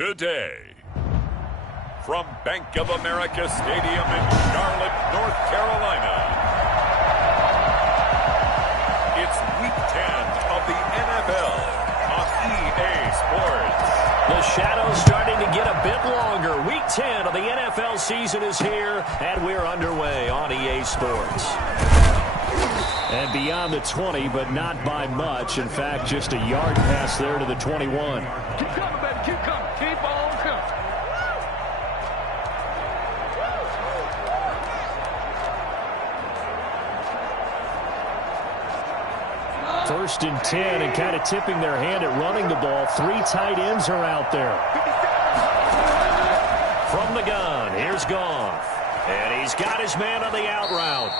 today. From Bank of America Stadium in Charlotte, North Carolina, it's Week 10 of the NFL on EA Sports. The shadow's starting to get a bit longer. Week 10 of the NFL season is here, and we're underway on EA Sports. And beyond the 20, but not by much. In fact, just a yard pass there to the 21. Keep coming, baby. Keep coming. Keep on coming. First and 10, and kind of tipping their hand at running the ball. 3 tight ends are out there. From the gun, here's Goff. And he's got his man on the out route.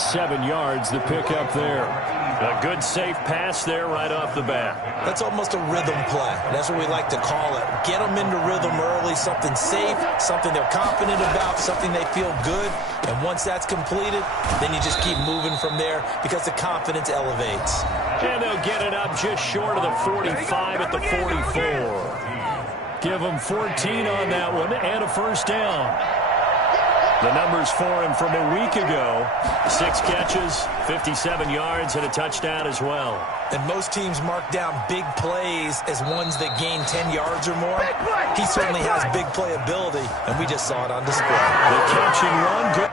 7 yards, the pickup there. A good, safe pass there right off the bat. That's almost a rhythm play. That's what we like to call it. Get them into rhythm early, something safe, something they're confident about, something they feel good. And once that's completed, then you just keep moving from there because the confidence elevates. And they'll get it up just short of the 45 at the 44. Give them 14 on that one and a first down. The numbers for him from a week ago: 6 catches, 57 yards, and a touchdown as well. And most teams mark down big plays as ones that gain 10 yards or more. He certainly has big play ability, and we just saw it on display. The catch and run, good.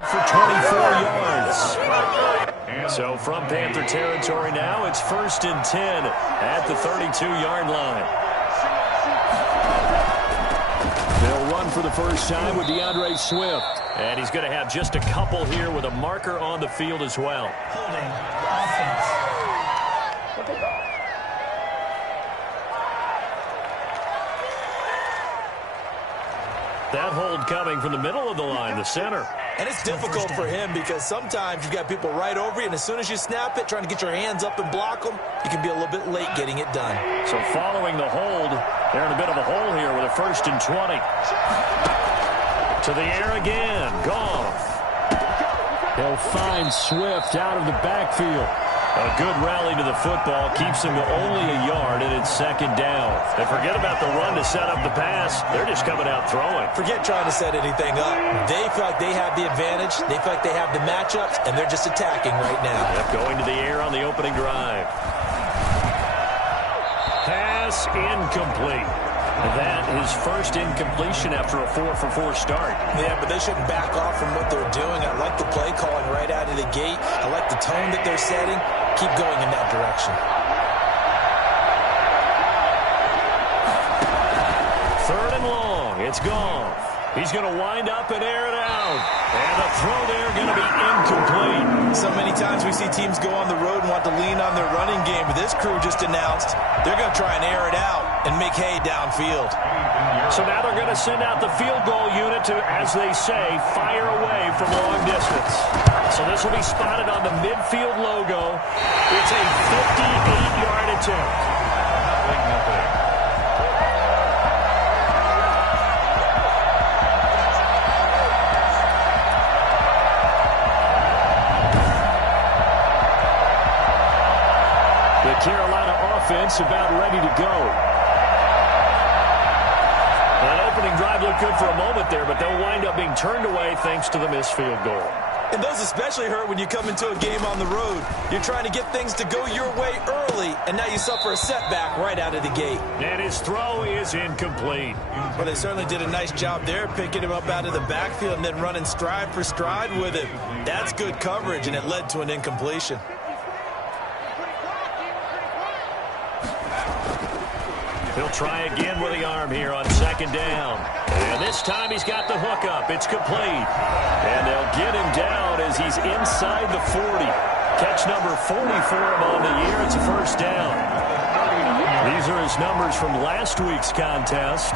For 24 yards. So from Panther territory now, it's 1st and 10 at the 32-yard line. They'll run for the first time with DeAndre Swift. And he's going to have just a couple here with a marker on the field as well. That hold coming from the middle of the line, the center. And it's difficult for him because sometimes you've got people right over you, and as soon as you snap it, trying to get your hands up and block them, you can be a little bit late getting it done. So following the hold, they're in a bit of a hole here with a 1st and 20. To the air again, Goff. He'll find Swift out of the backfield. A good rally to the football keeps him to only a yard, and it's 2nd down. And forget about the run to set up the pass. They're just coming out throwing. Forget trying to set anything up. They feel like they have the advantage. They feel like they have the matchups, and they're just attacking right now. Yep, going to the air on the opening drive. Pass incomplete. That is first incompletion after a 4-for-4 start. Yeah, but they shouldn't back off from what they're doing. I like the play calling right out of the gate. I like the tone that they're setting. Keep going in that direction. 3rd and long. It's Goff. He's going to wind up and air it out. And the throw there going to be incomplete. So many times we see teams go on the road and want to lean on their running game. But this crew just announced they're going to try and air it out and make hay downfield. So now they're going to send out the field goal unit to, as they say, fire away from long distance. So this will be spotted on the midfield logo. It's a 58-yard attempt. Carolina offense about ready to go. That opening drive looked good for a moment there, but they'll wind up being turned away thanks to the missed field goal. And those especially hurt when you come into a game on the road. You're trying to get things to go your way early, and now you suffer a setback right out of the gate. And his throw is incomplete. Well, they certainly did a nice job there, picking him up out of the backfield and then running stride for stride with him. That's good coverage, and it led to an incompletion. He'll try again with the arm here on second down. And this time he's got the hook up. It's complete. And they'll get him down as he's inside the 40. Catch number 40 for him on the year. It's a first down. These are his numbers from last week's contest.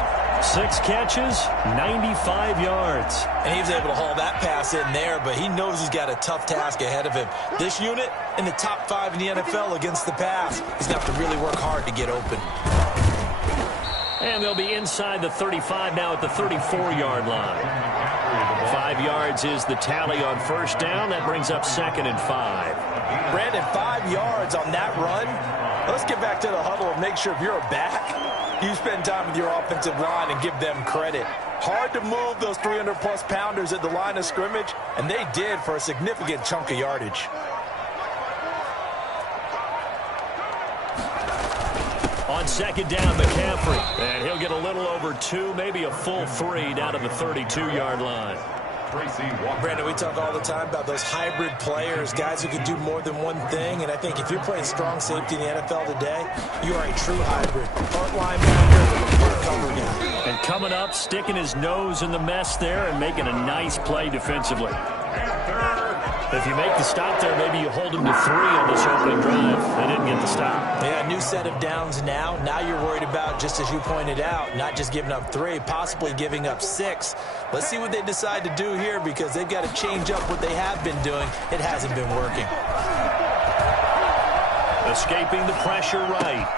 6 catches, 95 yards. And he was able to haul that pass in there, but he knows he's got a tough task ahead of him. This unit in the top 5 in the NFL against the pass. He's going to have to really work hard to get open. And they'll be inside the 35 now at the 34-yard line. 5 yards is the tally on first down. That brings up 2nd and 5. Brandon, 5 yards on that run. Let's get back to the huddle and make sure if you're a back, you spend time with your offensive line and give them credit. Hard to move those 300-plus pounders at the line of scrimmage, and they did for a significant chunk of yardage. On second down, McCaffrey. And he'll get a little over 2, maybe a full 3 down to the 32-yard line. Brandon, we talk all the time about those hybrid players, guys who can do more than one thing. And I think if you're playing strong safety in the NFL today, you are a true hybrid. Part linebacker, part cover guy. And coming up, sticking his nose in the mess there and making a nice play defensively. If you make the stop there, maybe you hold them to 3 on this opening drive. They didn't get the stop. Yeah, new set of downs now. Now you're worried about, just as you pointed out, not just giving up 3, possibly giving up 6. Let's see what they decide to do here, because they've got to change up what they have been doing. It hasn't been working. Escaping the pressure right.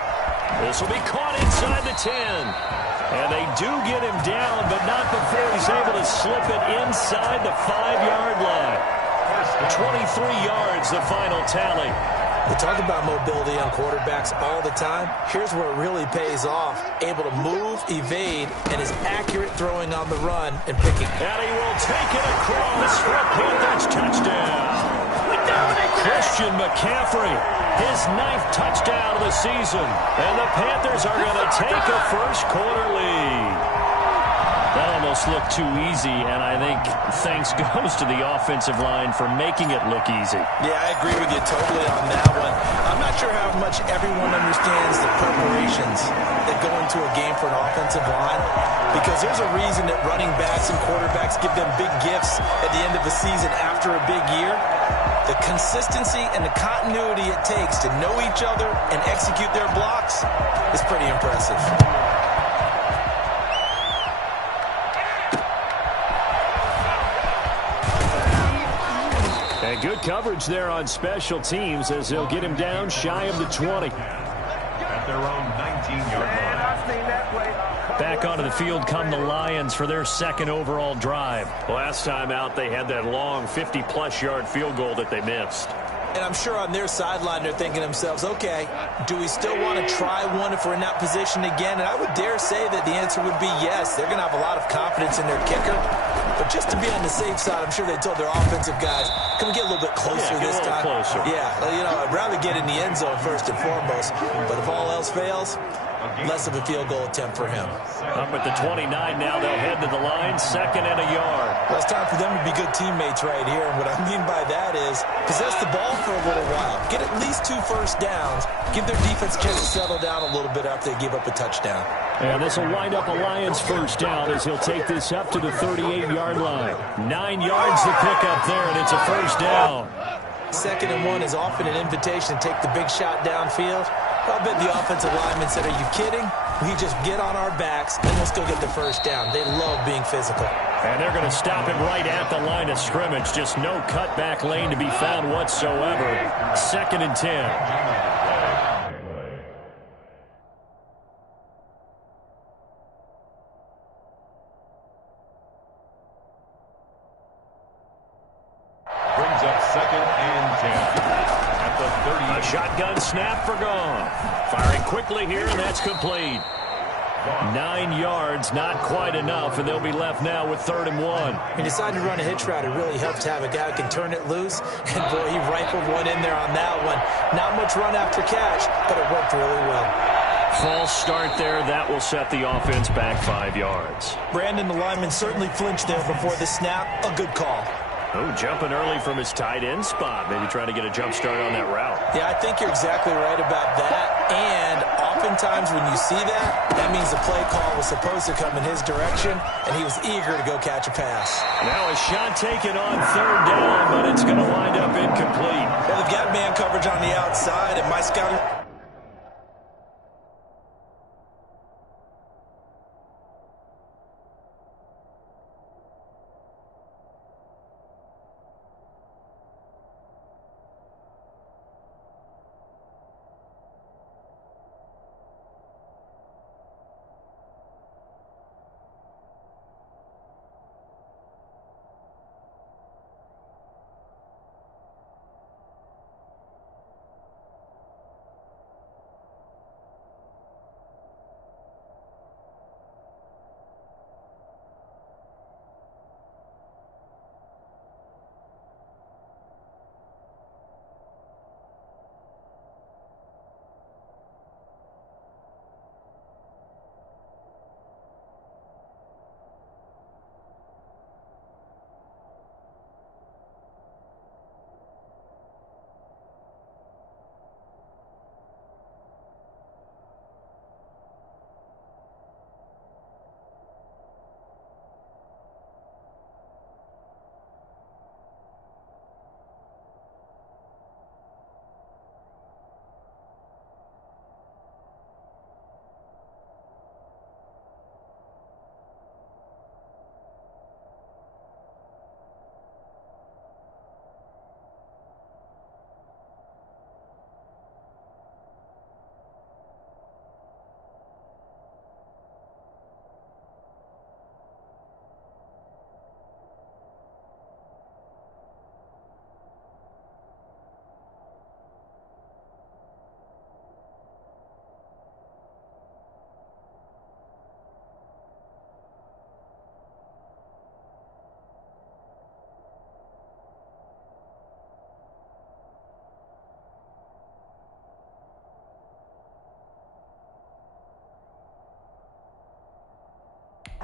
This will be caught inside the 10. And they do get him down, but not before he's able to slip it inside the 5-yard line. 23 yards, the final tally. We talk about mobility on quarterbacks all the time. Here's where it really pays off. Able to move, evade, and is accurate throwing on the run and picking. And he will take it across for a Panthers touchdown. Christian McCaffrey, his 9th touchdown of the season. And the Panthers are going to take a first-quarter lead. That almost looked too easy, and I think thanks goes to the offensive line for making it look easy. Yeah, I agree with you totally on that one. I'm not sure how much everyone understands the preparations that go into a game for an offensive line, because there's a reason that running backs and quarterbacks give them big gifts at the end of the season after a big year. The consistency and the continuity it takes to know each other and execute their blocks is pretty impressive. And good coverage there on special teams as they'll get him down shy of the 20. At their own 19-yard line. Back onto the field come the Lions for their 2nd overall drive. Last time out, they had that long 50-plus yard field goal that they missed. And I'm sure on their sideline they're thinking to themselves, okay, do we still want to try one if we're in that position again? And I would dare say that the answer would be yes. They're going to have a lot of confidence in their kicker. But just to be on the safe side, I'm sure they told their offensive guys, can we get a little bit closer this time? Closer. Yeah, you know, I'd rather get in the end zone first and foremost. But if all else fails, less of a field goal attempt for him. Up at the 29 now, they'll head to the line, 2nd and a yard. Well, it's time for them to be good teammates right here. And what I mean by that is possess the ball for a little while. Get at least 2 first downs. Give their defense a chance to settle down a little bit after they give up a touchdown. And this will wind up a Lions first down as he'll take this up to the 38-yard line. 9 yards to pick up there, and it's a first down. 2nd and 1 is often an invitation to take the big shot downfield. I bet the offensive lineman said, are you kidding? We just get on our backs and let's go get the first down. They love being physical. And they're going to stop him right at the line of scrimmage. Just no cutback lane to be found whatsoever. 2nd and 10. Brings up 2nd and 10. At the 30. A shotgun snap for gone. quickly here, and that's complete. 9 yards, not quite enough, and they'll be left now with 3rd and 1. He decided to run a hitch route. It really helps to have a guy who can turn it loose. And, boy, he rifled one in there on that one. Not much run after catch, but it worked really well. False start there. That will set the offense back 5 yards. Brandon, the lineman, certainly flinched there before the snap. A good call. Oh, jumping early from his tight end spot. Maybe trying to get a jump start on that route. Yeah, I think you're exactly right about that. And oftentimes when you see that, that means the play call was supposed to come in his direction, and he was eager to go catch a pass. Now a shot taken on 3rd down, but it's going to wind up incomplete. Well, they've got man coverage on the outside, and my scouting...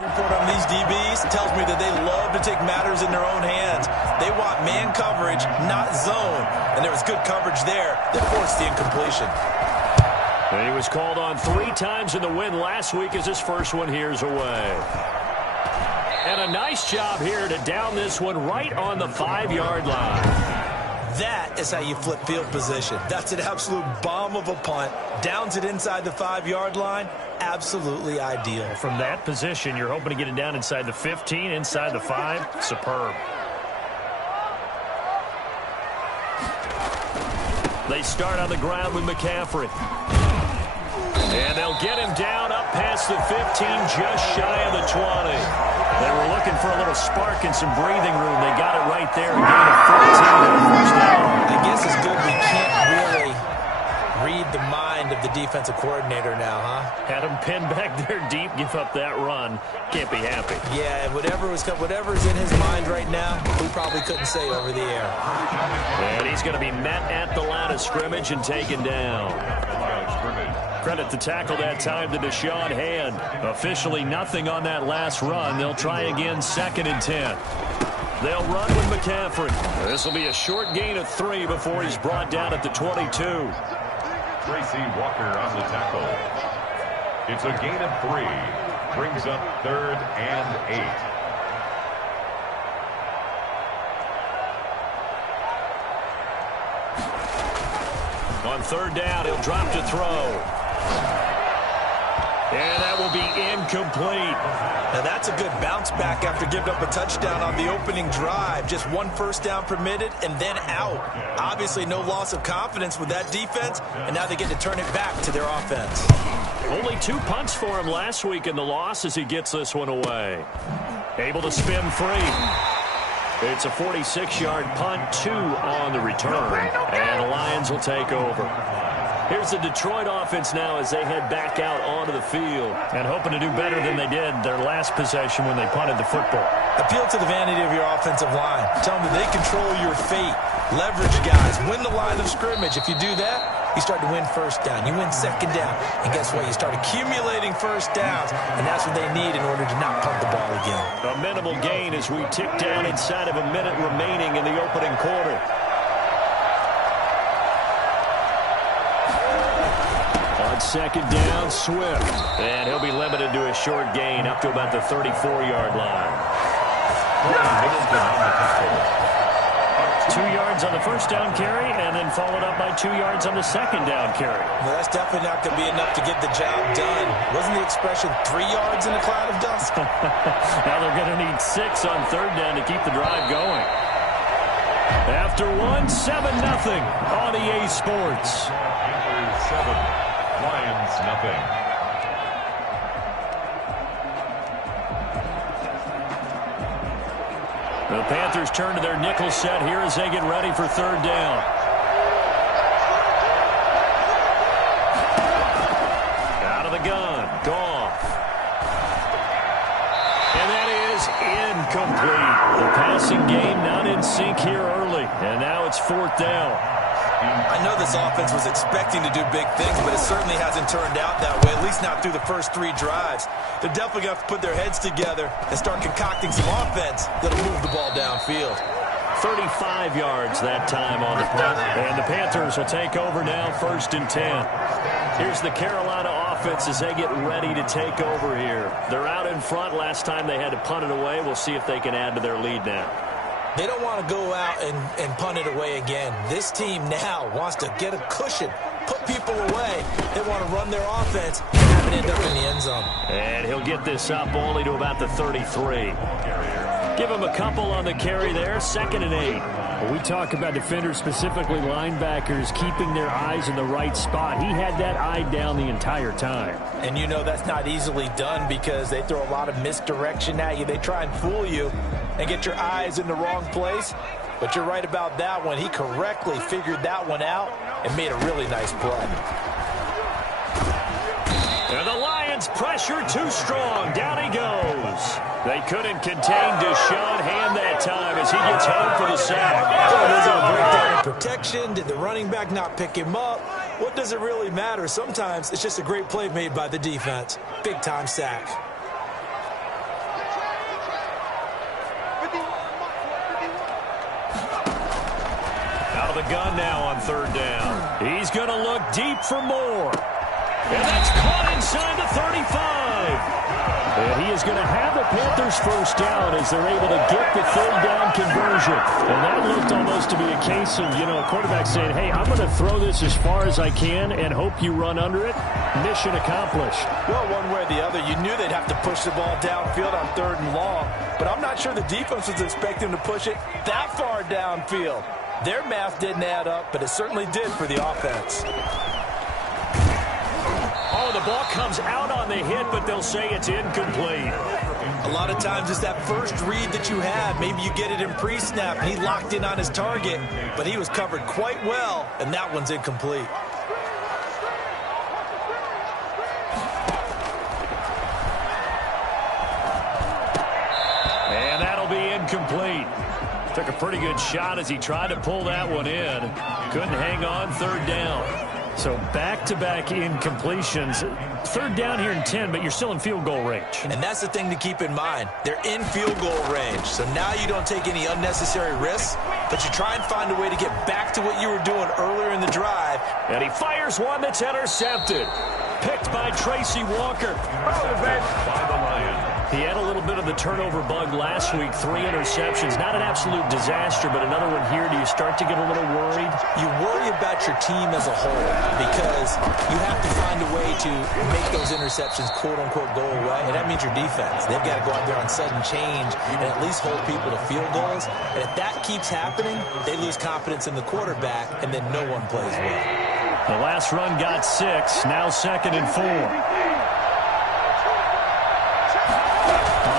Report on these DBs tells me that they love to take matters in their own hands. They want man coverage, not zone. And there was good coverage there that forced the incompletion. And he was called on 3 times in the win last week as his first one here's away. And a nice job here to down this one right on the 5-yard line. That is how you flip field position. That's an absolute bomb of a punt. Downs it inside the 5-yard line. Absolutely ideal. From that position, you're hoping to get it down inside the 15, inside the 5. Superb. They start on the ground with McCaffrey. And they'll get him down up past the 15, just shy of the 20. They were looking for a little spark and some breathing room. They got it right there. A gain of 14 and a first down. I guess it's good we can't really read the mind of the defensive coordinator now, huh? Had him pinned back there deep, give up that run. Can't be happy. Yeah, whatever's in his mind right now, he probably couldn't say over the air. And he's going to be met at the line of scrimmage and taken down. Credit the tackle that time to Deshaun Hand. Officially nothing on that last run. They'll try again 2nd and 10. They'll run with McCaffrey. This will be a short gain of 3 before he's brought down at the 22. Tracy Walker on the tackle. It's a gain of 3. Brings up 3rd and 8. On 3rd down, he'll drop to throw. And that will be incomplete. Now that's a good bounce back after giving up a touchdown on the opening drive. Just 1 first down permitted and then out. Obviously no loss of confidence with that defense, and now they get to turn it back to their offense. Only 2 punts for him last week in the loss as he gets this one away. Able to spin free. It's a 46-yard punt, 2 on the return, and the Lions will take over. Here's the Detroit offense now as they head back out onto the field and hoping to do better than they did their last possession when they punted the football. Appeal to the vanity of your offensive line. Tell them that they control your fate. Leverage guys. Win the line of scrimmage. If you do that, you start to win first down. You win second down. And guess what? You start accumulating first downs. And that's what they need in order to not punt the ball again. A minimal gain as we tick down inside of a minute remaining in the opening quarter. On second down, Swift. And he'll be limited to a short gain up to about the 34-yard line. 2 yards on the first down carry, and then followed up by 2 yards on the second down carry. Well, that's definitely not going to be enough to get the job done. Wasn't the expression 3 yards in a cloud of dust? Now they're going to need 6 on third down to keep the drive going. After 1, 7-0 on EA Sports. 7, Lions nothing. The Panthers turn to their nickel set here as they get ready for third down. Out of the gun, Goff. And that is incomplete. The passing game not in sync here early, and now it's fourth down. I know this offense was expecting to do big things, but it certainly hasn't turned out that way, at least not through the first 3 drives. They're definitely going to have to put their heads together and start concocting some offense that'll move the ball downfield. 35 yards that time on the punt, and the Panthers will take over now, 1st and 10. Here's the Carolina offense as they get ready to take over here. They're out in front. Last time they had to punt it away. We'll see if they can add to their lead now. They don't want to go out and punt it away again. This team now wants to get a cushion, put people away. They want to run their offense and have it end up in the end zone. And he'll get this up only to about the 33. Give him a couple on the carry there, 2nd and 8. Well, we talk about defenders, specifically linebackers, keeping their eyes in the right spot. He had that eye down the entire time. And you know that's not easily done because they throw a lot of misdirection at you. They try and fool you and get your eyes in the wrong place. But you're right about that one. He correctly figured that one out and made a really nice play. And the Lions pressure too strong. Down he goes. They couldn't contain Deshaun Hand that time as he gets home for the sack. Was it a breakdown in protection? Did the running back not pick him up? What does it really matter? Sometimes it's just a great play made by the defense. Big-time sack. Out of the gun now on third down. He's going to look deep for more. And that's caught inside the 35. And he is going to have the Panthers first down as they're able to get the third down conversion. And that looked almost to be a case of, a quarterback saying, hey, I'm going to throw this as far as I can and hope you run under it. Mission accomplished. Well, one way or the other, you knew they'd have to push the ball downfield on 3rd and long. But I'm not sure the defense was expecting to push it that far downfield. Their math didn't add up, but it certainly did for the offense. Oh, the ball comes out on the hit, but they'll say it's incomplete. A lot of times it's that first read that you have. Maybe you get it in pre-snap, and he locked in on his target, but he was covered quite well, and that one's incomplete. And that'll be incomplete. Took a pretty good shot as he tried to pull that one in. Couldn't hang on, third down. So back-to-back incompletions. Third down here in 10, but you're still in field goal range. And that's the thing to keep in mind. They're in field goal range. So now you don't take any unnecessary risks, but you try and find a way to get back to what you were doing earlier in the drive. And he fires one that's intercepted. Picked by Tracy Walker. By the Lions. He had a little bit of the turnover bug last week, 3 interceptions. Not an absolute disaster, but another one here. Do you start to get a little worried? You worry about your team as a whole because you have to find a way to make those interceptions, quote-unquote, go away. And that means your defense. They've got to go out there on sudden change and at least hold people to field goals. And if that keeps happening, they lose confidence in the quarterback, and then no one plays well. The last run got 6, now 2nd and 4.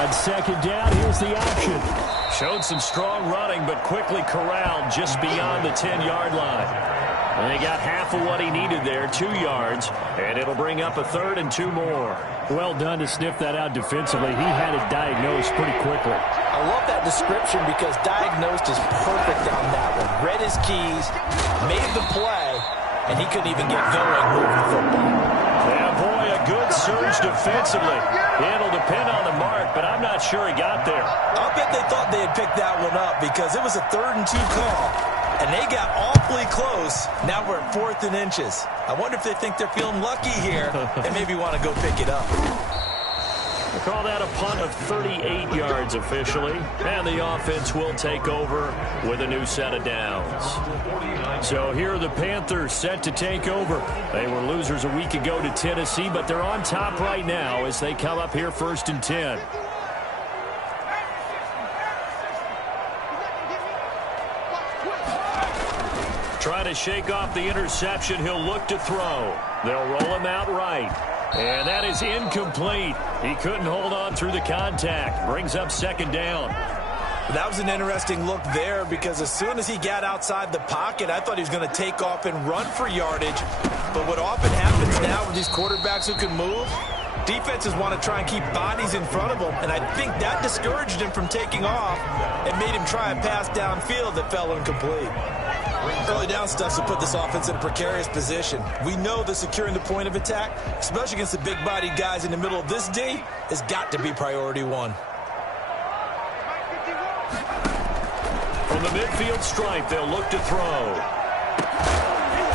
On second down, here's the option. Showed some strong running, but quickly corralled just beyond the 10-yard line. And he got half of what he needed there, 2 yards, and it'll bring up a 3rd and 2 more. Well done to sniff that out defensively. He had it diagnosed pretty quickly. I love that description because diagnosed is perfect on that one. Read his keys, made the play, and he couldn't even get going moving the football. Yeah, boy, a good surge defensively. It'll depend on the mark, but I'm not sure he got there. I'll bet they thought they had picked that one up because it was a 3rd and 2 call, and they got awfully close. Now we're at 4th and inches. I wonder if they think they're feeling lucky here and maybe want to go pick it up. We'll call that a punt of 38 yards officially, and the offense will take over with a new set of downs. So here are the Panthers set to take over. They were losers a week ago to Tennessee, but they're on top right now as they come up here 1st and 10. Trying to shake off the interception. He'll look to throw. They'll roll him out right. And that is incomplete. He couldn't hold on through the contact. Brings up 2nd down. That was an interesting look there because as soon as he got outside the pocket, I thought he was going to take off and run for yardage. But what often happens now with these quarterbacks who can move, defenses want to try and keep bodies in front of them, and I think that discouraged him from taking off and made him try a pass downfield that fell incomplete. Early down stuff to put this offense in a precarious position. We know that securing the point of attack, especially against the big-bodied guys in the middle of this D, has got to be priority 1. From the midfield stripe, they'll look to throw.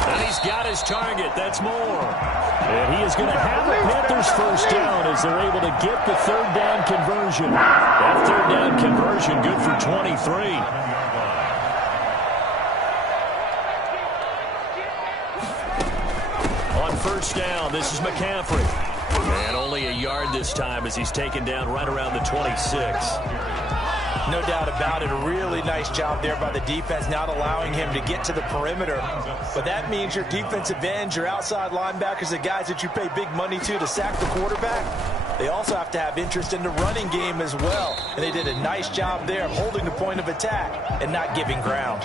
And he's got his target. That's more. And he is going to have the Panthers 1st down as they're able to get the 3rd down conversion. That 3rd down conversion good for 23. On 1st down, this is McCaffrey. And only a yard this time as he's taken down right around the 26. No doubt about it. A really nice job there by the defense, not allowing him to get to the perimeter. But that means your defensive ends, your outside linebackers, the guys that you pay big money to sack the quarterback, they also have to have interest in the running game as well. And they did a nice job there of holding the point of attack and not giving ground.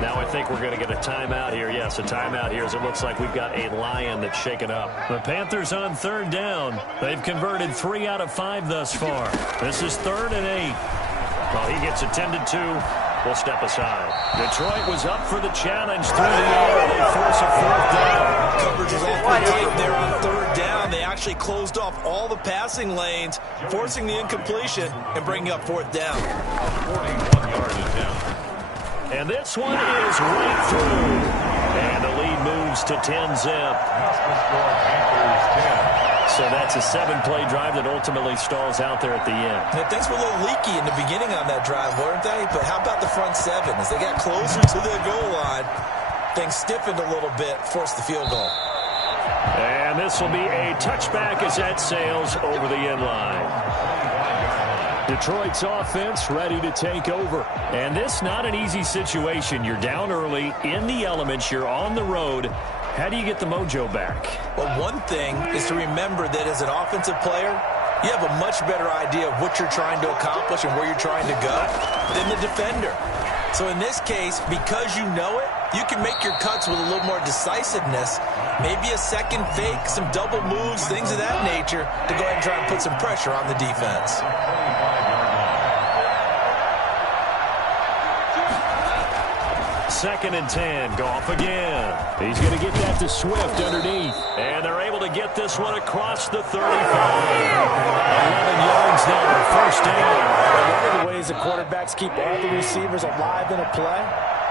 Now I think we're going to get a timeout here. Yes, a timeout here as it looks like we've got a lion that's shaken up. The Panthers on 3rd down. They've converted 3 out of 5 thus far. This is 3rd and 8. Well, he gets attended to. We'll step aside. Detroit was up for the challenge through the air. They force a 4th down. Coverage was awfully tight there on 3rd down. They actually closed off all the passing lanes, forcing the incompletion and bringing up 4th down. 41-yard attempt. And this one is right through. And the lead moves to 10-zip. So that's a 7-play drive that ultimately stalls out there at the end. Yeah, things were a little leaky in the beginning on that drive, weren't they? But how about the front 7? As they got closer to the goal line, things stiffened a little bit, forced the field goal. And this will be a touchback as that sails over the end line. Detroit's offense ready to take over. And this not an easy situation. You're down early, in the elements, you're on the road. How do you get the mojo back? Well, one thing is to remember that as an offensive player, you have a much better idea of what you're trying to accomplish and where you're trying to go than the defender. So in this case, because you know it, you can make your cuts with a little more decisiveness, maybe a second fake, some double moves, things of that nature, to go ahead and try and put some pressure on the defense. 2nd and 10. Goff again. He's going to get that to Swift underneath. And they're able to get this one across the 35. 11 yards there. 1st down. One of the ways the quarterbacks keep all the receivers alive in a play,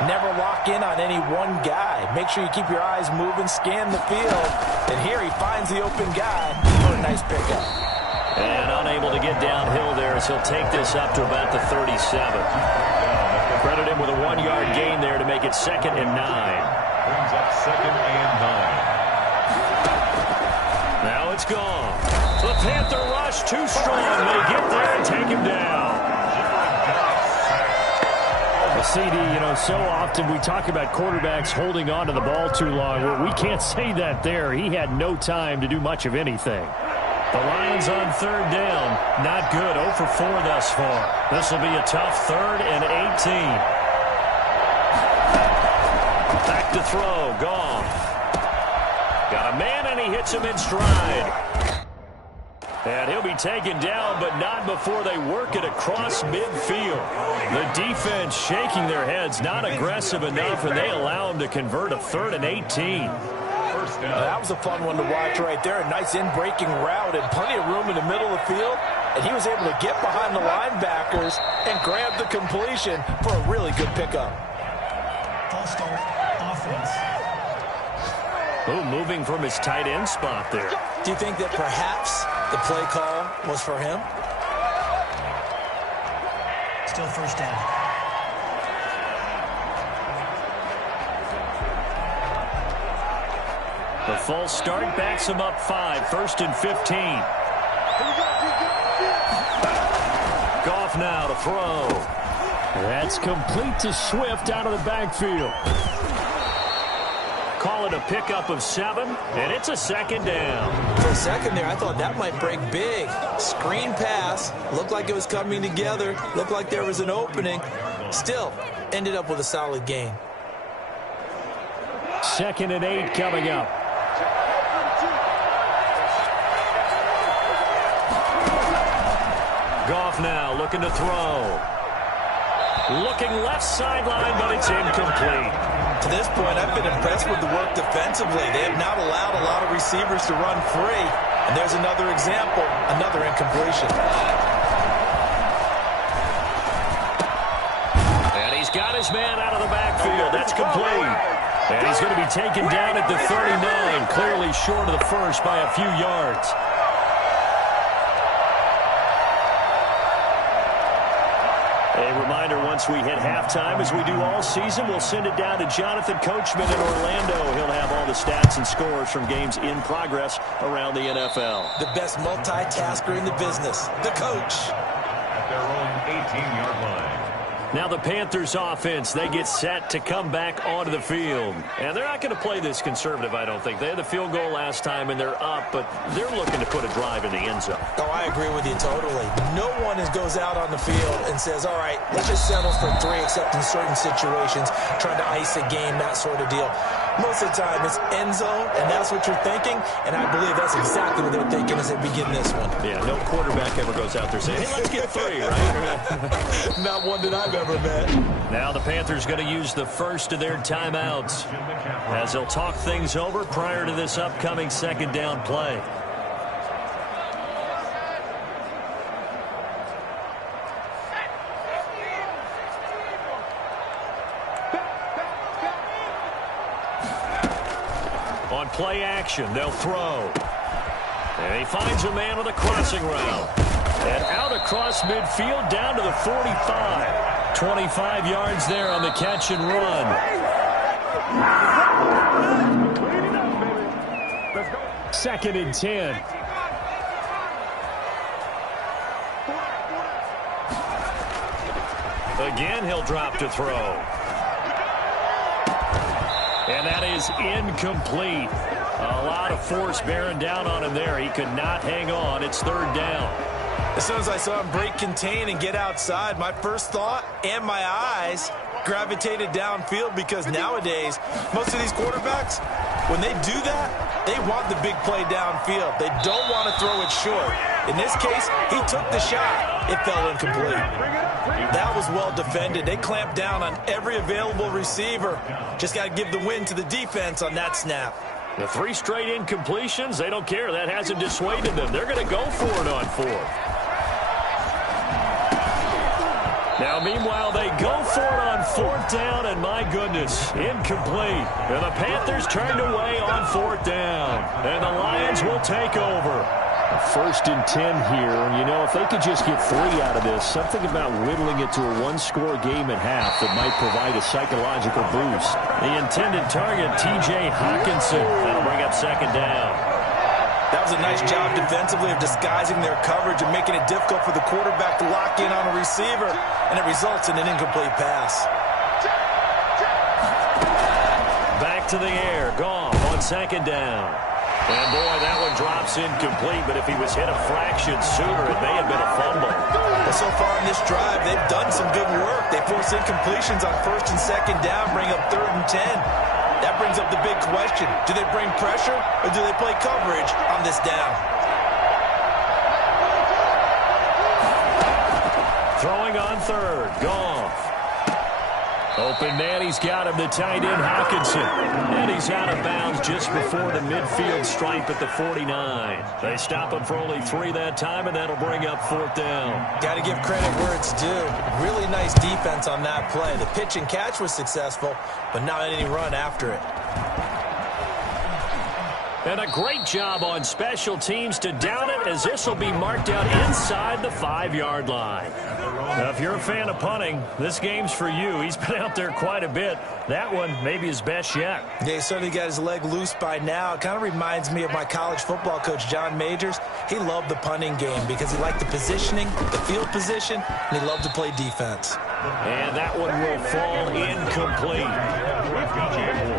never lock in on any one guy. Make sure you keep your eyes moving, scan the field. And here he finds the open guy for a nice pickup. And unable to get downhill there as he'll take this up to about the 37. Credit him with a 1-yard gain there to make it 2nd and 9. Brings up 2nd and 9. Now it's gone. The Panther rush too strong. They get there and take him down. CD, so often we talk about quarterbacks holding on to the ball too long. Well, we can't say that there. He had no time to do much of anything. The Lions on 3rd down. Not good. 0 for 4 thus far. This will be a tough 3rd and 18. Back back to throw. Goff. Got a man, and he hits him in stride. And he'll be taken down, but not before they work it across midfield. The defense shaking their heads, not aggressive enough, and they allow him to convert a 3rd and 18. That was a fun one to watch right there. A nice in-breaking route and plenty of room in the middle of the field. And he was able to get behind the linebackers and grab the completion for a really good pickup. False start, offense. Oh, moving from his tight end spot there. Do you think that perhaps the play call was for him? Still first down. The false start backs him up 5, 1st and 15. Goff now to throw. That's complete to Swift out of the backfield. Call it a pickup of 7, and it's a 2nd down. For a second there, I thought that might break big. Screen pass. Looked like it was coming together. Looked like there was an opening. Still, ended up with a solid gain. 2nd and 8 coming up. Goff now looking to throw. Looking left sideline, but it's incomplete. To this point, I've been impressed with the work defensively. They have not allowed a lot of receivers to run free. And there's another example, another incompletion. And he's got his man out of the backfield. That's complete. And he's going to be taken down at the 39, clearly short of the first by a few yards. A reminder, once we hit halftime, as we do all season, we'll send it down to Jonathan Coachman in Orlando. He'll have all the stats and scores from games in progress around the NFL. The best multitasker in the business, the coach. At their own 18-yard line. Now the Panthers offense, they get set to come back onto the field. And they're not going to play this conservative, I don't think. They had the field goal last time, and they're up, but they're looking to put a drive in the end zone. Oh, I agree with you totally. No one goes out on the field and says, all right, let's just settle for 3, except in certain situations, trying to ice a game, that sort of deal. Most of the time, it's end zone, and that's what you're thinking, and I believe that's exactly what they're thinking as they begin this one. Yeah, no quarterback ever goes out there saying, hey, let's get 3, right? Not one that I've ever met. Now the Panthers going to use the first of their timeouts as they'll talk things over prior to this upcoming 2nd down play. On play action, they'll throw. And he finds a man with a crossing route. And out across midfield down to the 45. 25 yards there on the catch and run. Second and 10. Again, he'll drop to throw. And that is incomplete. A lot of force bearing down on him there. He could not hang on. It's 3rd down. As soon as I saw him break contain and get outside, my first thought and my eyes gravitated downfield, because nowadays, most of these quarterbacks, when they do that, they want the big play downfield. They don't want to throw it short. In this case, he took the shot. It fell incomplete. That was well defended. They clamped down on every available receiver. Just got to give the win to the defense on that snap. The 3 straight incompletions, they don't care. That hasn't dissuaded them. They're going to go for it on 4th. Now, meanwhile, they go for it on 4th down, and my goodness, incomplete. And the Panthers turned away on 4th down, and the Lions will take over. 1st and 10 here. You know, if they could just get 3 out of this, something about whittling it to a 1-score game at half that might provide a psychological boost. The intended target, T.J. Hawkinson. That'll bring up 2nd down. That was a nice job defensively of disguising their coverage and making it difficult for the quarterback to lock in on a receiver, and it results in an incomplete pass. Back to the air. Goff on 2nd down. And, boy, that one drops incomplete, but if he was hit a fraction sooner, it may have been a fumble. Well, so far in this drive, they've done some good work. They force incompletions on 1st and 2nd down, bring up 3rd and 10. That brings up the big question. Do they bring pressure or do they play coverage on this down? Throwing on third. Goff. Open man, he's got him, the tight end Hockenson. And he's out of bounds just before the midfield stripe at the 49. They stop him for only 3 that time, and that'll bring up 4th down. Got to give credit where it's due. Really nice defense on that play. The pitch and catch was successful, but not any run after it. And a great job on special teams to down it, as this will be marked out inside the 5-yard line. Now, if you're a fan of punting, this game's for you. He's been out there quite a bit. That one maybe his best yet. Yeah, he certainly got his leg loose by now. It kind of reminds me of my college football coach, John Majors. He loved the punting game because he liked the positioning, the field position, and he loved to play defense. And that one will fall incomplete.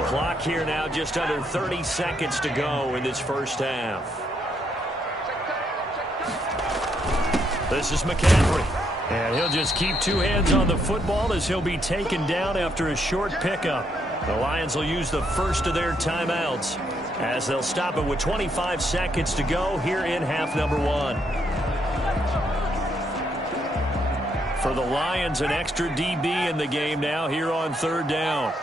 Clock here now, just under 30 seconds to go in this first half. This is McCaffrey. And he'll just keep 2 hands on the football as he'll be taken down after a short pickup. The Lions will use the first of their timeouts as they'll stop it with 25 seconds to go here in half number 1. For the Lions, an extra DB in the game now here on 3rd down.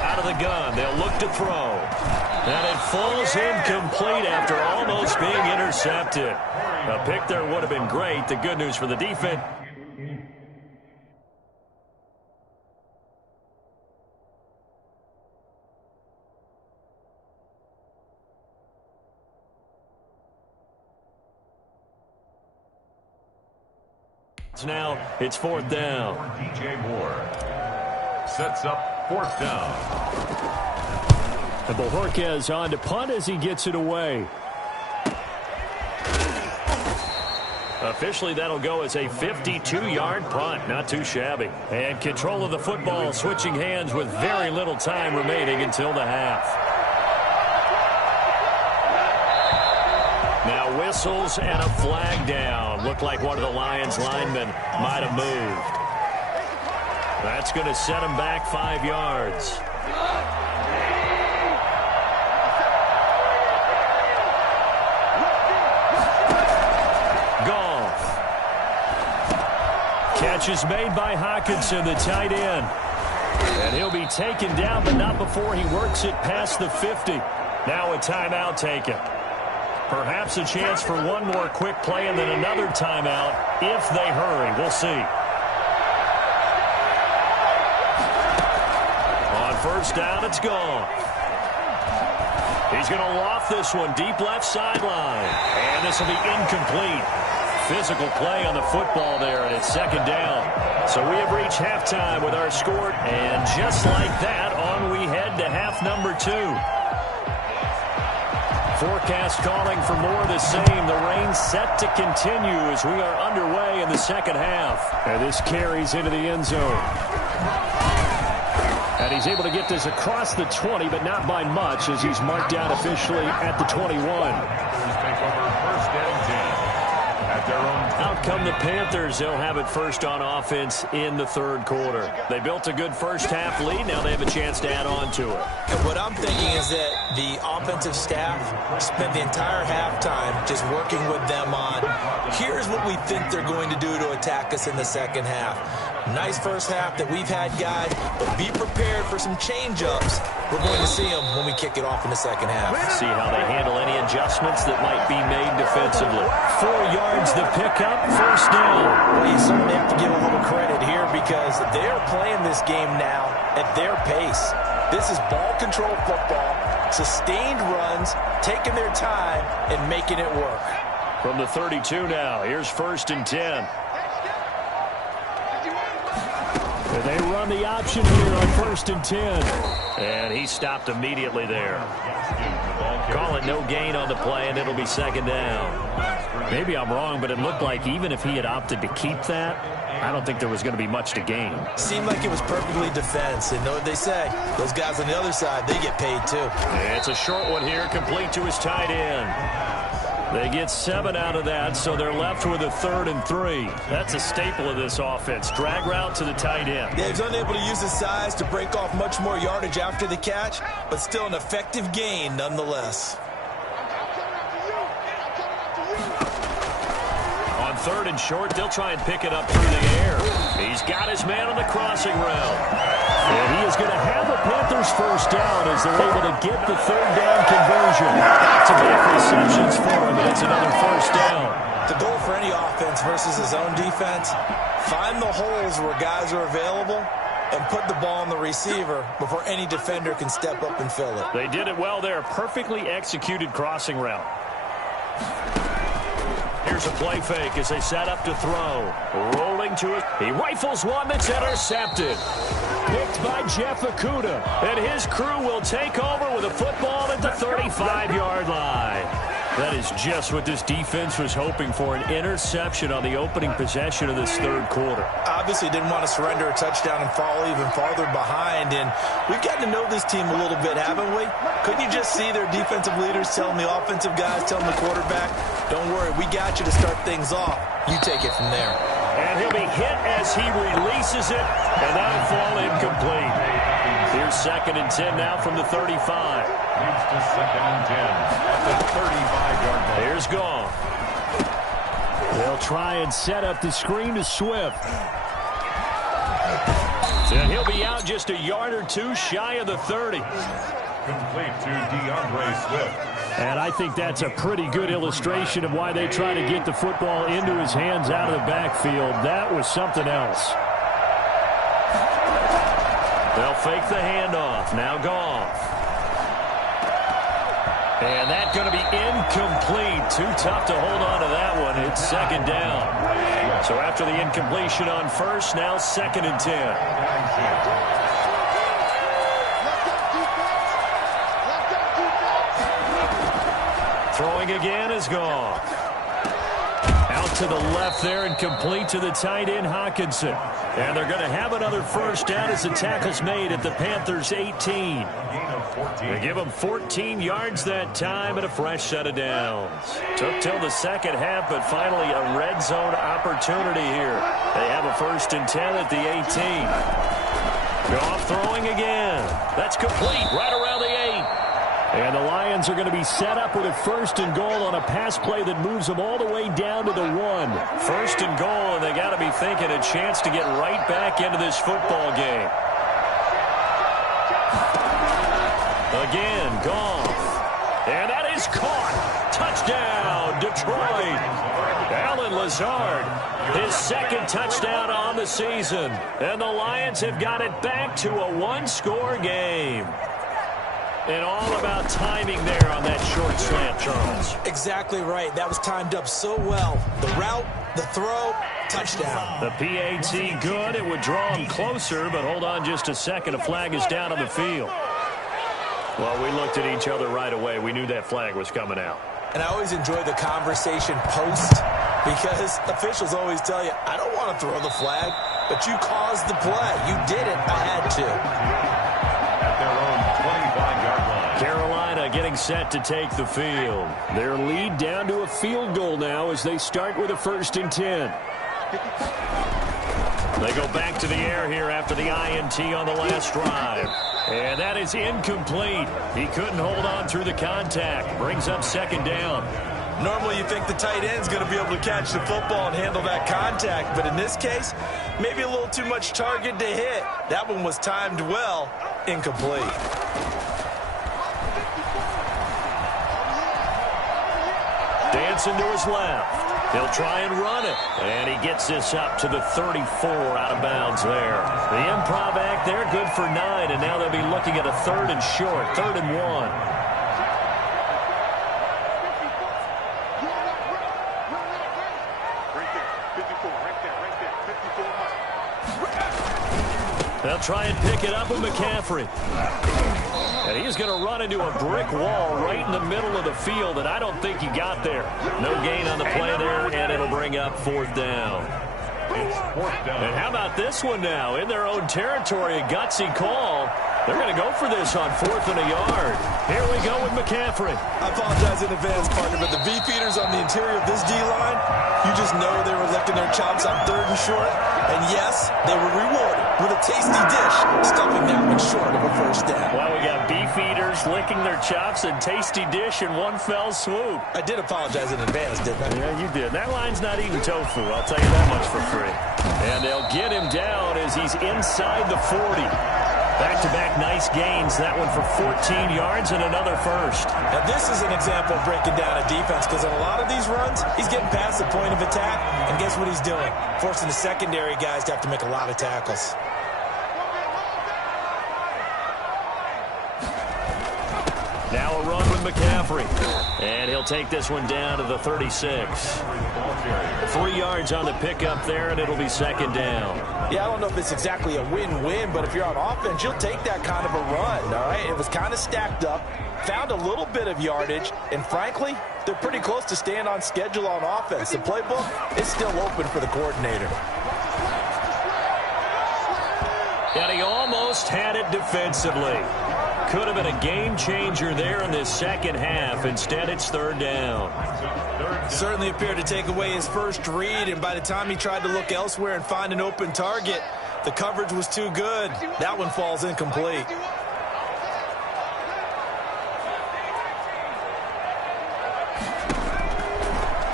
Out of the gun, they'll look to throw. And it falls incomplete after almost being intercepted. A pick there would have been great. The good news for the defense. Now it's 4th down. DJ Moore sets up 4th down. And Bojorquez on to punt as he gets it away. Officially, that'll go as a 52-yard punt. Not too shabby. And control of the football, switching hands with very little time remaining until the half. Now whistles and a flag down. Looked like one of the Lions linemen might have moved. That's going to set him back 5 yards. Catch is made by Hockenson, the tight end. And he'll be taken down, but not before he works it past the 50. Now a timeout taken. Perhaps a chance for one more quick play and then another timeout if they hurry. We'll see. On 1st down, it's gone. He's going to loft this one deep left sideline. And this will be incomplete. Physical play on the football there, and it's 2nd down. So we have reached halftime with our score, and just like that, on we head to half number 2. Forecast calling for more of the same. The rain set to continue as we are underway in the 2nd half. And this carries into the end zone. And he's able to get this across the 20, but not by much, as he's marked down officially at the 21. Take over 1st and 10. Out come the Panthers. They'll have it first on offense in the 3rd quarter. They built a good first half lead. Now they have a chance to add on to it. And what I'm thinking is that the offensive staff spent the entire halftime just working with them on, here's what we think they're going to do to attack us in the 2nd half. Nice first half that we've had, guys, but be prepared for some change-ups. We're going to see them when we kick it off in the 2nd half. See how they handle any adjustments that might be made defensively. 4 yards the pickup, 1st down. Well, you certainly have to give a little credit here because they're playing this game now at their pace. This is ball control football, sustained runs, taking their time, and making it work. From the 32 now, here's 1st and 10. They run the option here on 1st and 10. And he stopped immediately there. Call it no gain on the play, and it'll be 2nd down. Maybe I'm wrong, but it looked like even if he had opted to keep that, I don't think there was going to be much to gain. Seemed like it was perfectly defense. And know what they say? Those guys on the other side, they get paid too. It's a short one here, complete to his tight end. They get 7 out of that, so they're left with a 3rd and 3. That's a staple of this offense. Drag route to the tight end. Yeah, he's unable to use his size to break off much more yardage after the catch, but still an effective gain nonetheless. On 3rd and short, they'll try and pick it up through the air. He's got his man on the crossing route. And he is going to have a Panthers first down as they're able to get the 3rd down conversion. Back-to-back receptions for him, and it's another first down. The goal for any offense versus his own defense, find the holes where guys are available and put the ball on the receiver before any defender can step up and fill it. They did it well there. Perfectly executed crossing route. Here's a play fake as they set up to throw. Rolling to it. He rifles one that's intercepted. Picked by Jeff Okudah. And his crew will take over with a football at the 35-yard line. That is just what this defense was hoping for, an interception on the opening possession of this 3rd quarter. Obviously didn't want to surrender a touchdown and fall even farther behind, and we've gotten to know this team a little bit, haven't we? Couldn't you just see their defensive leaders telling the offensive guys, telling the quarterback, don't worry, we got you to start things off. You take it from there. And he'll be hit as he releases it, and that'll fall incomplete. Here's 2nd and 10 now from the 35. Moves to 2nd and 10 at the 35-yard line. Here's Goff. They'll try and set up the screen to Swift. And he'll be out just a yard or 2 shy of the 30. Complete to DeAndre Swift. And I think that's a pretty good illustration of why they try to get the football into his hands out of the backfield. That was something else. They'll fake the handoff. Now Goff. And that's going to be incomplete. Too tough to hold on to that one. It's 2nd down. So after the incompletion on 1st, now 2nd and 10. Throwing again is Goff. Out to the left there and complete to the tight end, Hockenson. And they're going to have another first down as the tackle's made at the Panthers' 18. They give them 14 yards that time and a fresh set of downs. Took till the 2nd half, but finally a red zone opportunity here. They have a 1st and 10 at the 18. Goff throwing again. That's complete right around the 8. And the Lions are going to be set up with a 1st and goal on a pass play that moves them all the way down to the 1. 1st and goal, and they got to be thinking a chance to get right back into this football game. Again, Goff. And that is caught. Touchdown, Detroit. Alan Lazard, his 2nd touchdown on the season. And the Lions have got it back to a 1-score game. And all about timing there on that short slant, Charles. Exactly right. That was timed up so well. The route, the throw, touchdown. The PAT good. It would draw him closer, but hold on just a second. A flag is down on the field. Well, we looked at each other right away. We knew that flag was coming out. And I always enjoy the conversation post because officials always tell you, I don't want to throw the flag, but you caused the play. You did it. I had to. At their own 25-yard line. Carolina getting set to take the field. Their lead down to a field goal now as they start with a 1st and 10. They go back to the air here after the INT on the last drive. And that is incomplete. He couldn't hold on through the contact. Brings up 2nd down. Normally you think the tight end's going to be able to catch the football and handle that contact, but in this case, maybe a little too much target to hit. That one was timed well, incomplete. Dancing to his left. He'll try and run it. And he gets this up to the 34 out of bounds there. The improv act there, good for 9. And now they'll be looking at a 3rd and short, 3rd and 1. They'll try and pick it up with McCaffrey. And he's going to run into a brick wall right in the middle of the field, and I don't think he got there. No gain on the play there, and it'll bring up 4th down. It's 4th down. And how about this one now? In their own territory, a gutsy call. They're going to go for this on 4th and a yard. Here we go with McCaffrey. I apologize in advance, partner, but the beefeaters on the interior of this D-line, you just know they were licking their chops on 3rd and short. And yes, they were rewarded with a tasty dish, stuffing that one short of a first down. Well, we got beefeaters licking their chops and tasty dish in one fell swoop. I did apologize in advance, didn't I? Yeah, you did. That line's not eating tofu, I'll tell you that much for free. And they'll get him down as he's inside the 40. Back-to-back nice gains. That one for 14 yards and another first. Now, this is an example of breaking down a defense because in a lot of these runs, he's getting past the point of attack, and guess what he's doing? Forcing the secondary guys to have to make a lot of tackles. Now a run with McCaffrey. And he'll take this one down to the 36. 3 yards on the pickup there, and it'll be 2nd down. Yeah, I don't know if it's exactly a win-win, but if you're on offense, you'll take that kind of a run, all right? It was kind of stacked up, found a little bit of yardage, and frankly, they're pretty close to staying on schedule on offense. The playbook is still open for the coordinator. And he almost had it defensively. Could have been a game changer there in this second half. Instead, it's 3rd down. Certainly appeared to take away his first read, and by the time he tried to look elsewhere and find an open target, the coverage was too good. That one falls incomplete.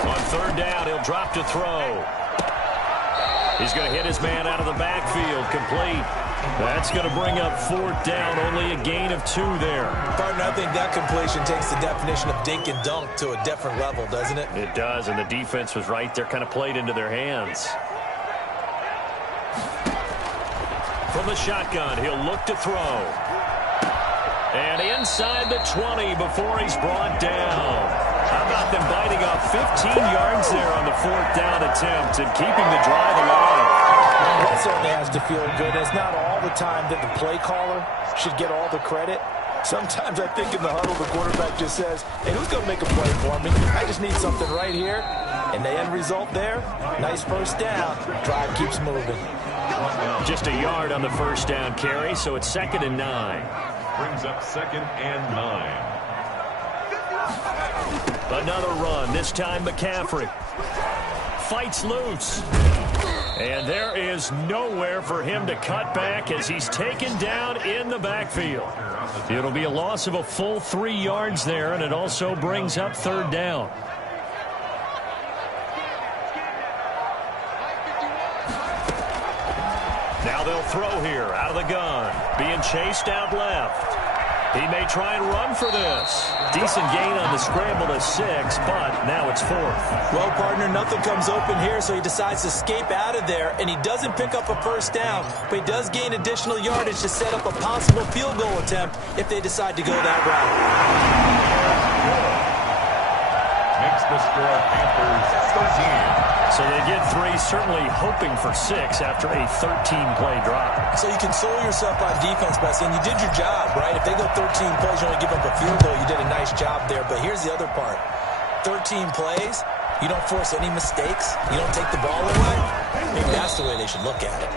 On 3rd down, he'll drop to throw. He's going to hit his man out of the backfield, complete. That's going to bring up 4th down, only a gain of 2 there. Partner, I think that completion takes the definition of dink and dunk to a different level, doesn't it? It does, and the defense was right there, kind of played into their hands. From the shotgun, he'll look to throw. And inside the 20 before he's brought down. How about them biting off 15 yards there on the 4th down attempt and keeping the drive alive? That certainly has to feel good. It's not all the time that the play caller should get all the credit. Sometimes I think in the huddle, the quarterback just says, hey, who's going to make a play for me? I just need something right here. And the end result there, nice first down. Drive keeps moving. Just a yard on the first down carry, so it's 2nd and 9. Brings up 2nd and 9. Another run, this time McCaffrey. Fights loose. And there is nowhere for him to cut back as he's taken down in the backfield. It'll be a loss of a full 3 yards there, and it also brings up 3rd down. Now they'll throw here out of the gun. Being chased out left. He may try and run for this. Decent gain on the scramble to 6, but now it's 4th. Well, partner, nothing comes open here, so he decides to escape out of there, and he doesn't pick up a first down, but he does gain additional yardage to set up a possible field goal attempt if they decide to go that route. Makes the score Panthers 13. So they get 3, certainly hoping for 6 after a 13-play drive. So you console yourself on defense by saying you did your job, right? If they go 13 plays, you only give up a field goal, you did a nice job there. But here's the other part. 13 plays, you don't force any mistakes, you don't take the ball away. Maybe that's the way they should look at it.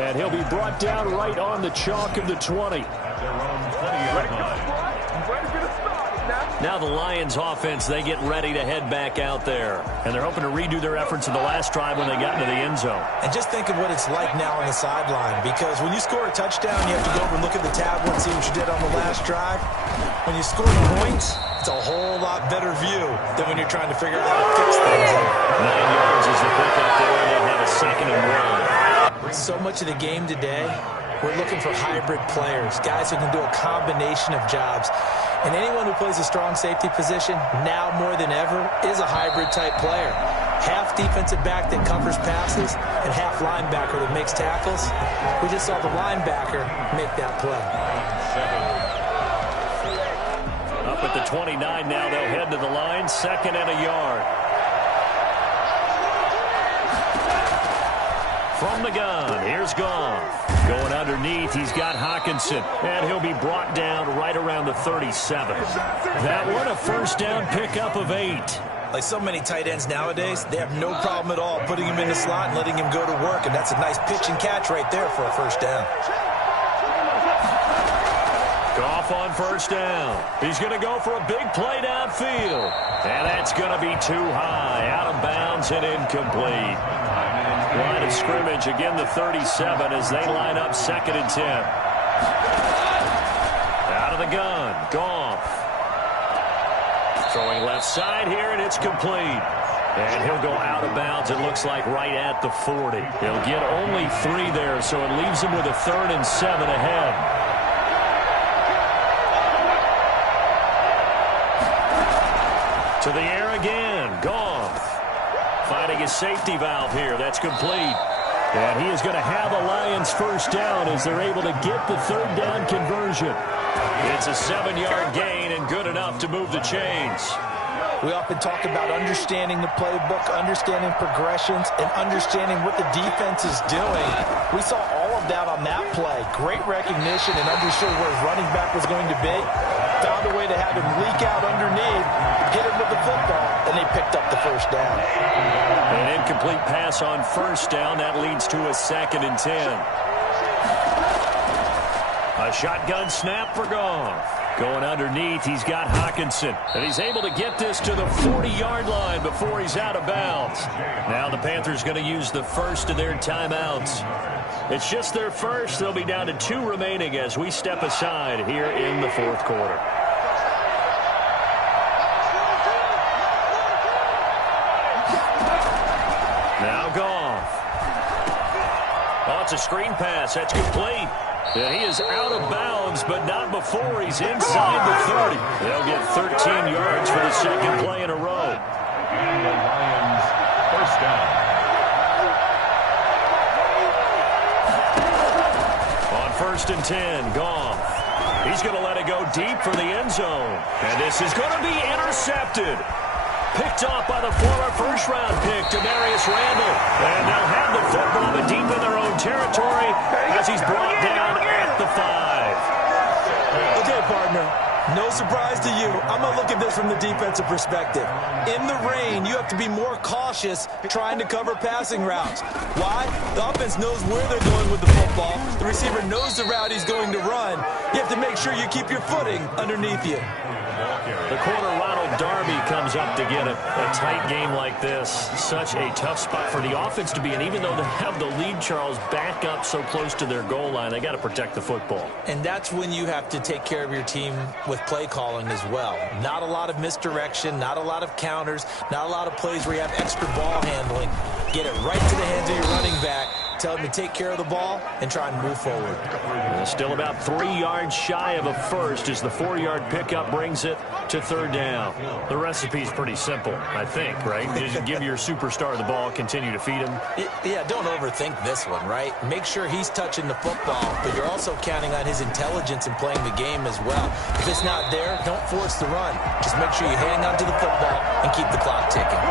And he'll be brought down right on the chalk of the 20. Now the Lions offense, they get ready to head back out there. And they're hoping to redo their efforts in the last drive when they got into the end zone. And just think of what it's like now on the sideline, because when you score a touchdown, you have to go over and look at the tablet and see what you did on the last drive. When you score the points, it's a whole lot better view than when you're trying to figure out how to fix things. 9 yards is the pickup there, and they have a 2nd and 1. So much of the game today, we're looking for hybrid players, guys who can do a combination of jobs. And anyone who plays a strong safety position, now more than ever, is a hybrid-type player. Half defensive back that covers passes, and half linebacker that makes tackles. We just saw the linebacker make that play. Up at the 29 now, they'll head to the line, 2nd and a yard. From the gun, here's Goff. Going underneath, he's got Hockenson, and he'll be brought down right around the 37. That one, a first down pickup of 8. Like so many tight ends nowadays, they have no problem at all putting him in the slot and letting him go to work, and that's a nice pitch and catch right there for a first down. off on first down. He's going to go for a big play downfield. And that's going to be too high. Out of bounds and incomplete. Line of scrimmage, again the 37 as they line up 2nd and 10. Out of the gun, Goff. Throwing left side here, and it's complete. And he'll go out of bounds, it looks like, right at the 40. He'll get only 3 there, so it leaves him with a 3rd and 7 ahead. To the air again, Goff. Finding his safety valve here, that's complete. And he is going to have a Lions first down as they're able to get the 3rd down conversion. It's a 7-yard gain and good enough to move the chains. We often talk about understanding the playbook, understanding progressions, and understanding what the defense is doing. We saw all of that on that play. Great recognition and understood where his running back was going to be. Found a way to have him leak out underneath, hit him with the football, and they picked up the first down. An incomplete pass on first down. That leads to a 2nd and 10. A shotgun snap for Goff. Going underneath, he's got Hockenson. And he's able to get this to the 40-yard line before he's out of bounds. Now the Panthers going to use the first of their timeouts. It's just their first. They'll be down to 2 remaining as we step aside here in the 4th quarter. Now Goff. Oh, it's a screen pass. That's complete. And he is out of bounds, but not before he's inside the 30. They'll get 13 yards for the 2nd play in a row. And the Lions first down. On 1st and 10, Goff. He's going to let it go deep for the end zone. And this is going to be intercepted. Picked off by the former first-round pick, Demarius Randall. And they'll have the football but deep in their own territory as he's brought down at the 5. Okay, partner. No surprise to you. I'm going to look at this from the defensive perspective. In the rain, you have to be more cautious trying to cover passing routes. Why? The offense knows where they're going with the football. The receiver knows the route he's going to run. You have to make sure you keep your footing underneath you. The corner, Ronald Darby, comes up to get a tight game like this. Such a tough spot for the offense to be in. Even though they have the lead, Charles, back up so close to their goal line, they got to protect the football. And that's when you have to take care of your team with play calling as well. Not a lot of misdirection, not a lot of counters, not a lot of plays where you have extra ball handling. Get it right to the hands of your running back. Tell him to take care of the ball and try and move forward. Still about 3 yards shy of a first as the 4-yard pickup brings it to 3rd down. The recipe's pretty simple, I think, right? Just give your superstar the ball, continue to feed him. Yeah, don't overthink this one, right? Make sure he's touching the football, but you're also counting on his intelligence in playing the game as well. If it's not there, don't force the run. Just make sure you hang on to the football and keep the clock ticking.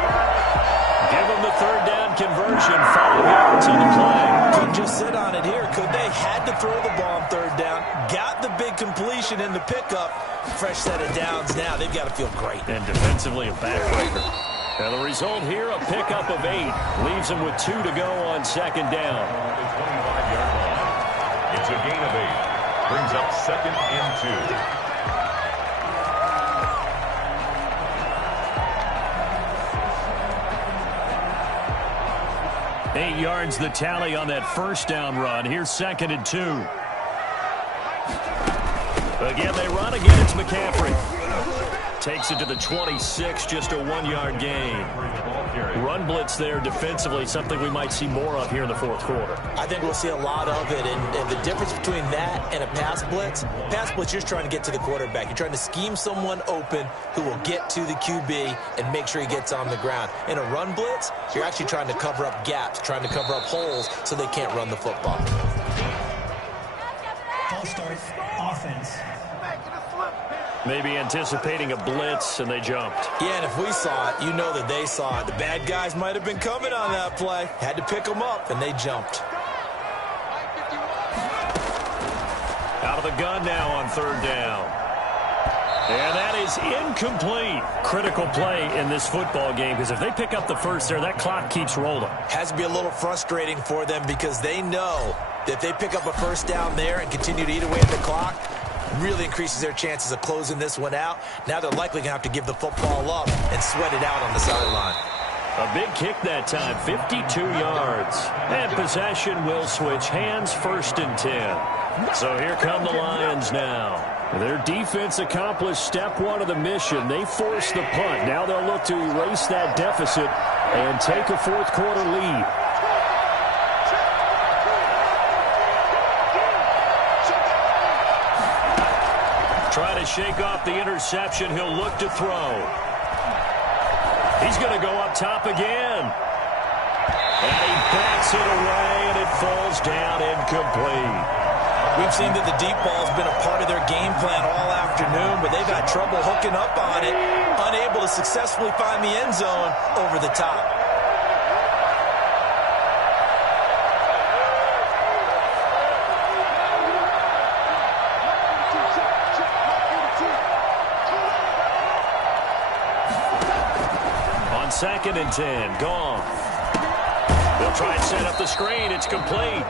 Give them the 3rd down conversion, 5 yards on the play. Couldn't just sit on it here, could they? Had to throw the ball on 3rd down. Got the big completion in the pickup. Fresh set of downs now. They've got to feel great. And defensively a backbreaker. And the result here, a pickup of 8. Leaves them with 2 to go on 2nd down. The 25-yard line. It's a gain of 8. Brings up 2nd and 2. 8 yards the tally on that first down run. Here's 2nd and 2. Again, they run. Again, it's McCaffrey. Takes it to the 26, just a 1-yard gain. Run blitz there defensively, something we might see more of here in the 4th quarter. I think we'll see a lot of it, and the difference between that and a pass blitz, you're just trying to get to the quarterback. You're trying to scheme someone open who will get to the QB and make sure he gets on the ground. In a run blitz, you're actually trying to cover up gaps, trying to cover up holes so they can't run the football. False start, offense. Maybe anticipating a blitz, and they jumped. Yeah, and if we saw it, you know that they saw it. The bad guys might have been coming on that play. Had to pick them up, and they jumped. Out of the gun now on 3rd down. And that is incomplete. Critical play in this football game, because if they pick up the first there, that clock keeps rolling. Has to be a little frustrating for them because they know that if they pick up a first down there and continue to eat away at the clock, really increases their chances of closing this one out. Now they're likely going to have to give the football up and sweat it out on the sideline. A big kick that time, 52 yards. And possession will switch hands, 1st and 10. So here come the Lions now. Their defense accomplished step 1 of the mission. They forced the punt. Now they'll look to erase that deficit and take a 4th quarter lead. Trying to shake off the interception. He'll look to throw. He's going to go up top again. And he backs it away, and it falls down incomplete. We've seen that the deep ball has been a part of their game plan all afternoon, but they've had trouble hooking up on it, unable to successfully find the end zone over the top. On 2nd and 10, gone. They'll try and set up the screen. It's complete.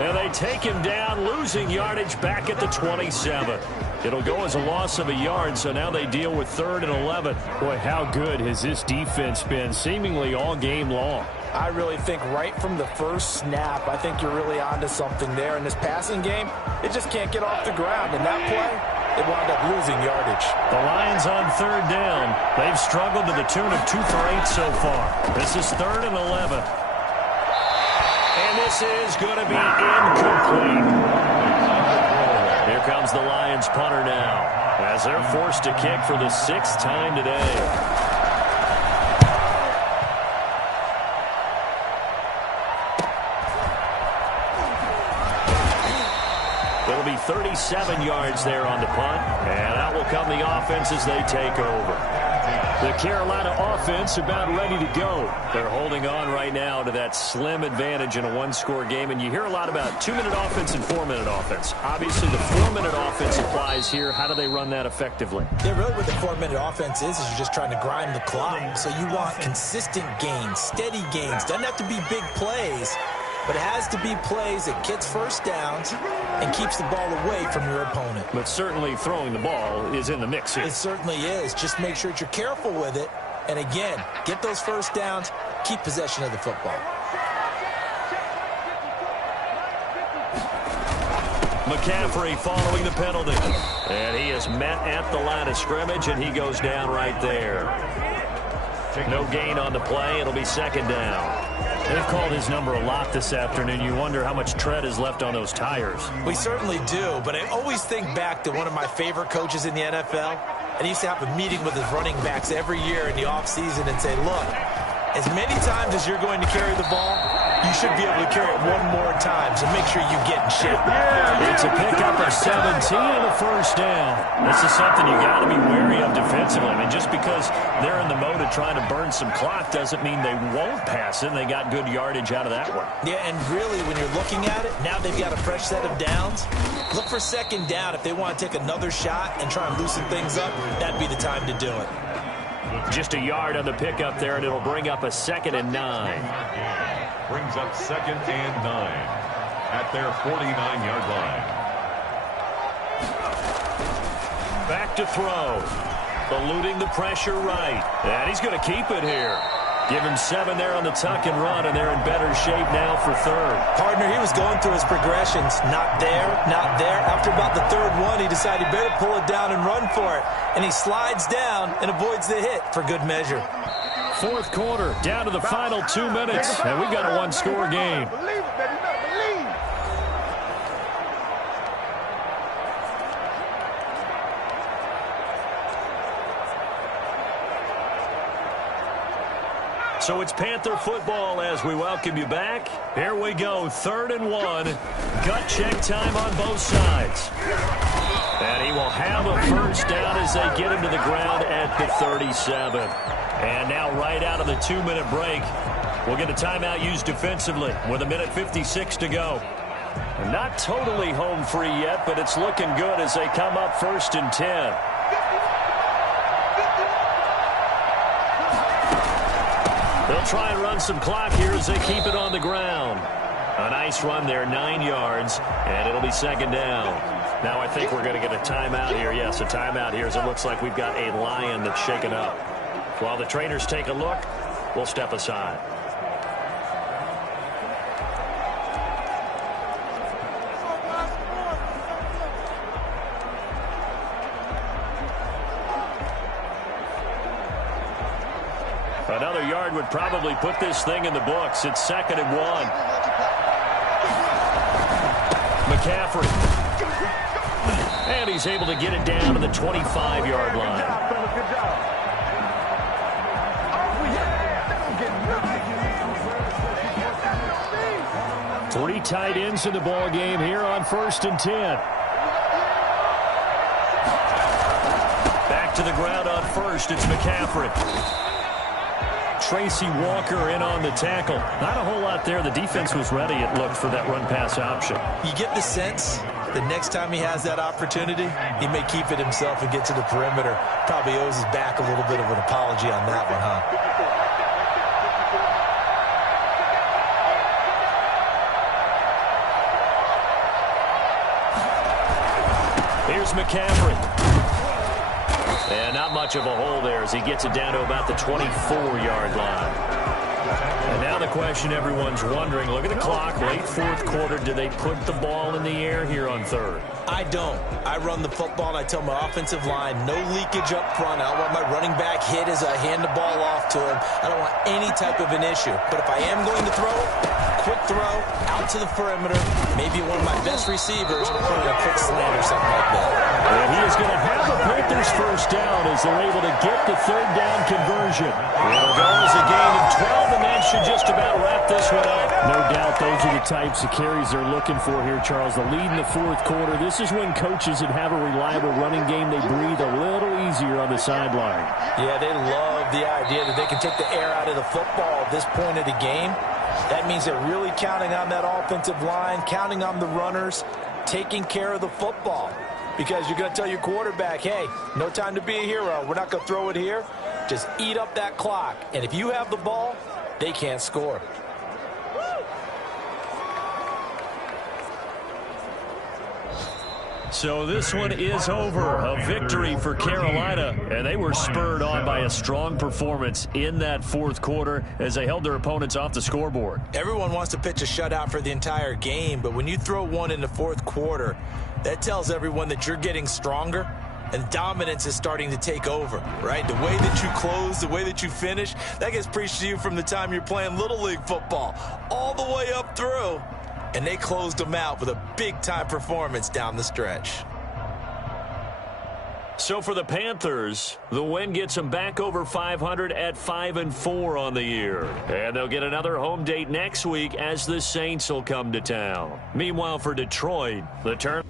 And they take him down, losing yardage back at the 27. It'll go as a loss of a yard, so now they deal with 3rd and 11. Boy, how good has this defense been seemingly all game long? I really think right from the first snap, I think you're really onto something there. In this passing game, it just can't get off the ground. And that play, it wound up losing yardage. The Lions on 3rd down. They've struggled to the tune of 2 for 8 so far. This is 3rd and 11. And this is going to be incomplete. Here comes the Lions punter now, as they're forced to kick for the 6th time today. It'll be 37 yards there on the punt, and out will come the offense as they take over. The Carolina offense about ready to go. They're holding on right now to that slim advantage in a 1-score game, and you hear a lot about 2-minute offense and 4-minute offense. Obviously, the 4-minute offense applies here. How do they run that effectively? Yeah, really what the 4-minute offense is you're just trying to grind the clock. So you want consistent gains, steady gains. Doesn't have to be big plays, but it has to be plays that gets first downs and keeps the ball away from your opponent. But certainly throwing the ball is in the mix here. It certainly is. Just make sure that you're careful with it. And again, get those first downs, keep possession of the football. McCaffrey following the penalty. And he is met at the line of scrimmage, and he goes down right there. No gain on the play. It'll be 2nd down. They've called his number a lot this afternoon. You wonder how much tread is left on those tires. We certainly do, but I always think back to one of my favorite coaches in the NFL. And he used to have a meeting with his running backs every year in the offseason and say, look, as many times as you're going to carry the ball, you should be able to carry it one more time, so make sure you get in shape. It's a pickup of 17 and a 1st down. This is something you got to be wary of defensively. I mean, just because they're in the mode of trying to burn some clock doesn't mean they won't pass it, and they got good yardage out of that one. Yeah, and really, when you're looking at it, now they've got a fresh set of downs. Look for 2nd down. If they want to take another shot and try and loosen things up, that'd be the time to do it. Just a yard on the pickup there, and it'll bring up a 2nd and 9. Brings up 2nd and 9 at their 49-yard line. Back to throw. Eluding the pressure right. And he's going to keep it here. Give him 7 there on the tuck and run, and they're in better shape now for 3rd. Partner, he was going through his progressions. Not there, not there. After about the 3rd one, he decided he better pull it down and run for it. And he slides down and avoids the hit for good measure. 4th quarter, down to the final 2 minutes, and we've got a 1-score game. So it's Panther football as we welcome you back. Here we go, 3rd and 1. Gut check time on both sides. And he will have a 1st down as they get him to the ground at the 37. And now right out of the 2-minute break, we'll get a timeout used defensively with 1:56 to go. Not totally home free yet, but it's looking good as they come up 1st and 10. They'll try and run some clock here as they keep it on the ground. A nice run there, 9 yards, and it'll be 2nd down. Now I think we're going to get a timeout here. Yes, a timeout here as it looks like we've got a lion that's shaken up. While the trainers take a look, we'll step aside. Another yard would probably put this thing in the books. It's 2nd and 1. McCaffrey. And he's able to get it down to the 25-yard line. 3 tight ends in the ball game here on 1st and 10. Back to the ground on 1st. It's McCaffrey. Tracy Walker in on the tackle. Not a whole lot there. The defense was ready, it looked, for that run-pass option. You get the sense the next time he has that opportunity, he may keep it himself and get to the perimeter. Probably owes his back a little bit of an apology on that one, huh? Here's McCaffrey. And not much of a hole there as he gets it down to about the 24-yard line. And now the question everyone's wondering, look at the clock, late 4th quarter, do they put the ball in the air here on 3rd? I don't. I run the football, and I tell my offensive line, no leakage up front. I don't want my running back hit as I hand the ball off to him. I don't want any type of an issue. But if I am going to throw, quick throw, out to the perimeter, maybe one of my best receivers, put a quick slant or something like that. And he is going to have the Panthers first down as they're able to get the 3rd down conversion. It'll go as a gain of 12, and that should just about wrap this one up. No doubt those are the types of carries they're looking for here, Charles. The lead in the 4th quarter. This is when coaches that have a reliable running game, they breathe a little easier on the sideline. Yeah, they love the idea that they can take the air out of the football at this point of the game. That means they're really counting on that offensive line, counting on the runners, taking care of the football. Because you're going to tell your quarterback, hey, no time to be a hero. We're not going to throw it here. Just eat up that clock. And if you have the ball, they can't score. So this one is over. A victory for Carolina, and they were spurred on by a strong performance in that 4th quarter as they held their opponents off the scoreboard. Everyone wants to pitch a shutout for the entire game, but when you throw one in the 4th quarter, that tells everyone that you're getting stronger and dominance is starting to take over, right? The way that you close, the way that you finish, that gets preached to you from the time you're playing Little League football all the way up through. And they closed them out with a big-time performance down the stretch. So for the Panthers, the win gets them back over 500 at 5-4 on the year. And they'll get another home date next week as the Saints will come to town. Meanwhile, for Detroit, the turn...